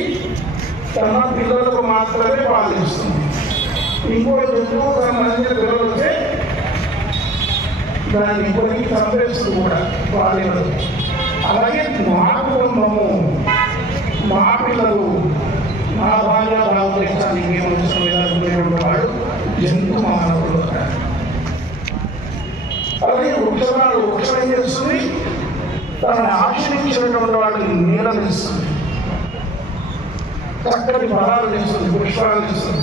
వచ్చి తన పిల్లలకు మాత్రమే పాలిస్తుంది ఇంకో జంతువు సంబంధించిన మధ్య పిల్లలు వస్తే దాన్ని ఇప్పటికీ చంపేస్తుంది కూడా పాలినదు అలాగే మా కుటుంబము మా పిల్లలు మా భార్య భావోద్దేశానికి ఏమొచ్చిన వాడు జంతు మానవుడు అలాగే వృక్షాలు వృక్షం ఏం చేస్తుంది. తనని ఆశ్రయించినటువంటి వాడిని నీడనిస్తుంది. చక్కటి ఫలాలు ఇస్తుంది పుష్పాలు ఇస్తుంది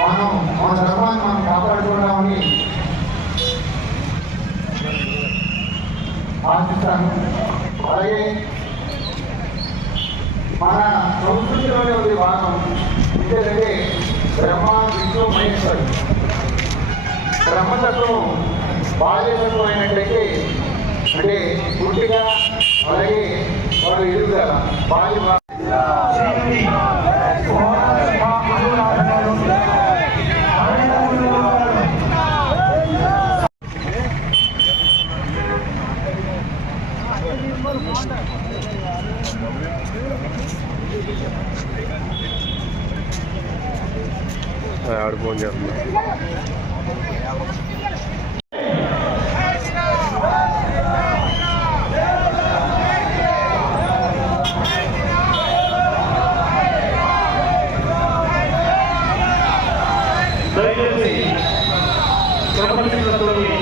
మనం మన ధర్మాన్ని మనం కాపాడుకోవడామని ఆశిస్తాను అలాగే మన సంస్కృతిలోనే ఉంది భాగం ఎందుకంటే బ్రహ్మ విష్ణు మహేశ్వరుడు. బ్రహ్మతత్వం బాల్యతత్వం అయినట్లయితే అంటే గుడ్డిగా అలాగే వాళ్ళు ఎదుగుదల బాల్య ఆడు ఫోన్ చేస్తున్నా దయచేసి ప్రపంచంలోని